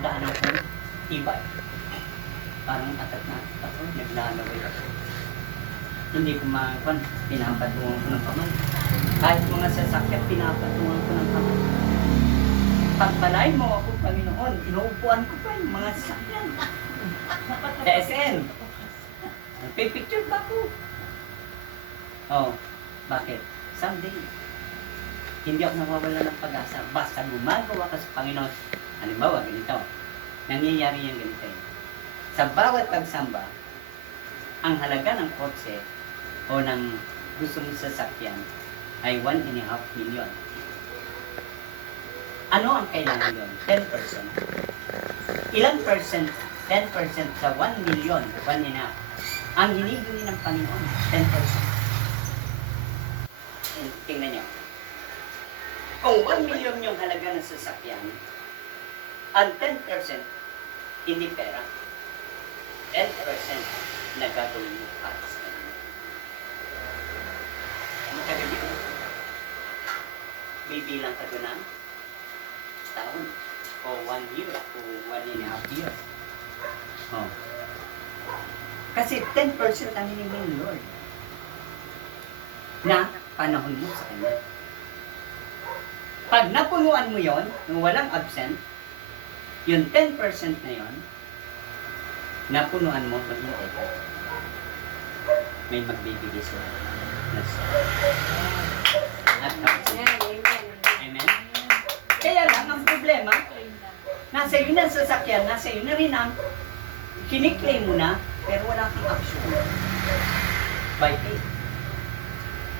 dumadaanan ko tibay. Parang atat na ako, naglalaway ako. Hindi ko makakuan, pinapatungan ko ng kamay. Kahit mga sasakyan, pinapatungan ko ng kamay. Pagpalay mo ako, Panginoon, inuupuan ko pa yung mga sasakyan. Sa SM. Nagpipicture pa ko. Oh, bakit? Someday, hindi ako nawawala ng pag-asa. Basta gumagawa ka sa Panginoon. Halimbawa, ganito. Nangyayari yung ganito. Sa bawat pagsamba, ang halaga ng kotse o ng gusto mong sasakyan ay 1.5 million. Ano ang kailangan yun? 10%. Ilang percent? 10% sa 1 million, 1.5. Ang hinihingi ng Panginoon, 10%. Tingnan nyo. Kung 1 million yung halaga ng sasakyan, ang 10% hindi pera. 10% na gagawin mo para sa kanila. Magkagabi mo. Bibilang ka doon ng taon o 1 year o 1.5 year. Oh. Kasi 10% ang hinihingi ng Lord na panahon mo sa Kanya. Pag napunuan mo yon, nung walang absent, yung 10% na yon, napunuan mo, maghintay ka. May magbibigay sa'yo. At amen? Kaya lang, ang problema, nasa iyo na ang sasakyan, nasa iyo na rin ang kiniklaim mo na, pero wala kang action. By faith.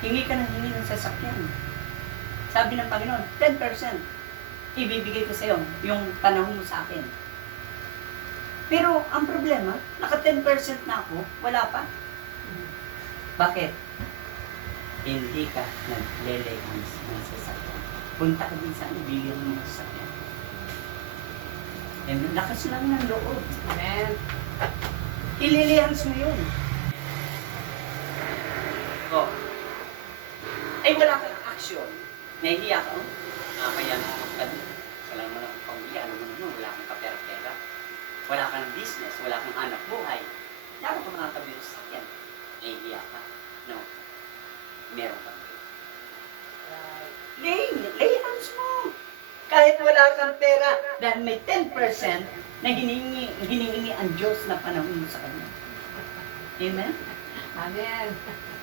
Hingi ka ng hingi ng sasakyan. Sabi ng Panginoon, 10%. Ibibigay ko sa iyo yung panahon mo sa akin. Pero ang problema, naka 10% na ako, wala pa. Bakit? Hindi ka naglelay ng sasakyan. Punta ka din saan, ibigay mo ng sasakyan. Eh, lakas lang ng loob. Amen. Ililihans mo yun. Oh. Ay, wala kang action. Nahihiya ka, oh. Kaya mo wala mo lang pamilya, alam mo naman, wala kang kapera-pera. Wala kang business, wala kang anak buhay. Dapat ka makakabili sa sakyan. Nahihiya ka. No. Meron kang lay hands mo. Kahit wala kang pera, dahil may 10% na hinihingi ang Diyos na panahon mo sa Kanya. Amen? Amen.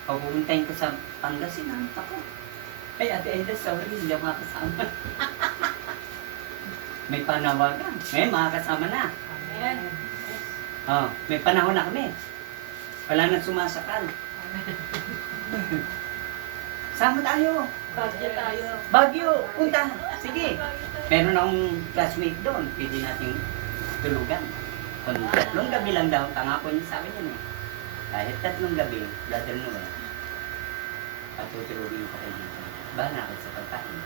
Pag pumuntahin ko sa Pangasinan, ako. Ay, Ate Aida, sorry, hindi ako makakasama. May panawagan. May makakasama na. Amen. Oh, may panahon na kami. Wala nang sumasakal. Sama tayo. Bagyo tayo. Bagyo, punta. Sige. Meron akong classmate doon. Pwede nating tulugan. Kung 3 gabi lang daw, pangako niya sa akin yun eh. Kahit 3 gabi, Brother Noel, patutulugin ko kayo dito. Bahala ako sa pagkain.